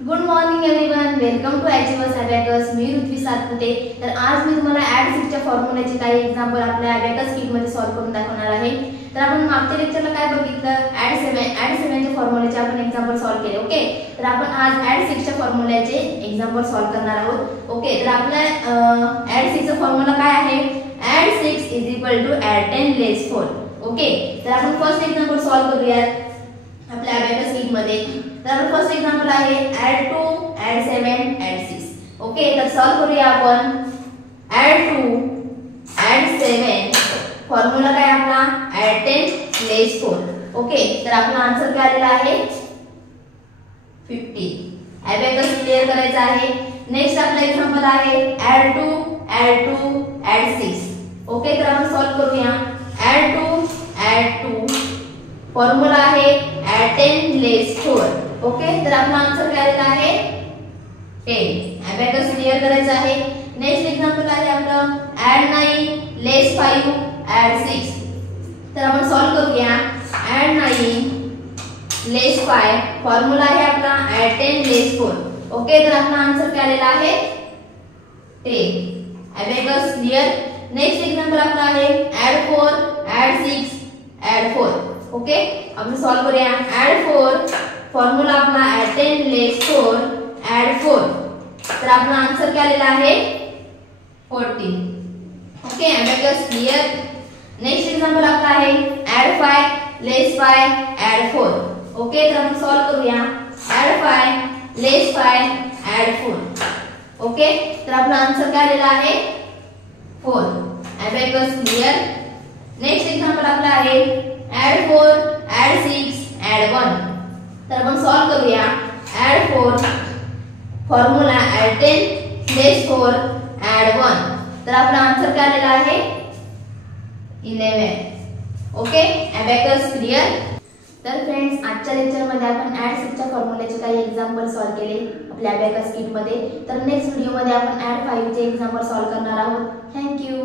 Good morning everyone, welcome to achievers abacus. मी ऋत्वी सातपुते। तर आज मी तुम्हाला ऍड 6 च्या फॉर्म्युल्याचे काही एक्झाम्पल आपल्या अबॅकस किट मध्ये सॉल्व्ह करून दाखवणार आहे। तर आपण मागच्या लेक्चरला काय बघितलं, ऍड 7 च्या फॉर्म्युल्याचे आपण एक्झाम्पल सॉल्व्ह केले। ओके, तर आपण आज ऍड 6 च्या फॉर्म्युल्याचे एक्झाम्पल सॉल्व्ह करणार आहोत। ओके, तर आपल्या ऍड 6 चा फॉर्म्युला काय आहे, ऍड 6 ऍड 10 लेस 4। ओके, तर आपण फर्स्ट एक्झाम्पल सॉल्व्ह करूया आपल्या अबॅकस किट मध्ये। तर आपण फर्स्ट एक्झाम्पल आहे ऍड 2 ऍड 7 ऍड 6। ओके, तर सॉल्व्ह करूया आपण। ऍड 2 ऍड 7, फॉर्म्युला काय आपला, ऍड 10 लेस 4। ओके, तर आपला आन्सर काय आलेला आहे 50। अबॅकस क्लिअर करायचा आहे। नेक्स्ट आपला एक्झाम्पल आहे ऍड 2 ऍड 6। ओके, तर आपण सॉल्व्ह करूया। ऍड 2 फॉर्म्युला आहे ऍड 10 लेस 4। ओके, तर आपला आन्सर काय आलेला आहे 10। अबॅकस क्लिअर करायचा आहे। नेक्स्ट एक्झाम्पल आहे आपलं ऍड 9 लेस 5 ऍड 6। तर आपण सॉल्व्ह करूया। ऍड 9 लेस 5, फॉर्म्युला आहे आपला ऍड 10 लेस 4। ओके, तर आपला आन्सर काय आलेला आहे 10। Abacus clear. नेक्स्ट एक्झाम्पल आपला आहे ऍड 4 ऍड 6 ऍड 4। ओके, आपण सॉल्व्ह करूया। ऍड 4, फॉर्म्युला आपला ऍड 10 लेस 4 ऍड 4। तर आपला आन्सर काय आलेला आहे 14। Okay, abacus clear. Next example आपला आहे ऍड 5 लेस 5 ऍड 4। ओके, तर आपण सॉल्व्ह करूया। ऍड 5 लेस 5 ऍड 4। ओके, तर आपला आन्सर काय आलेला आहे 4। Abacus clear. नेक्स्ट एक्झाम्पल आपला आहे ऍड 4 ऍड 6 ऍड 1। तर आपण सॉल्व्ह करूया। ऍड 4, फॉर्म्युला ऍड 10 लेस 4 ऍड 1। तर आपला आन्सर काय आलेला आहे 11। Okay, abacus clear. तर फ्रेंड्स, आजच्या लेक्चर मध्ये आपण ऍड 6 च्या फॉर्म्युल्याचे काही एक्झाम्पल सॉल्व्ह केले आपल्या अबॅकस किट मध्ये। तर नेक्स्ट व्हिडिओ मध्ये आपण ऍड 5 चे एक्झाम्पल सॉल्व्ह करणार आहोत। Thank you.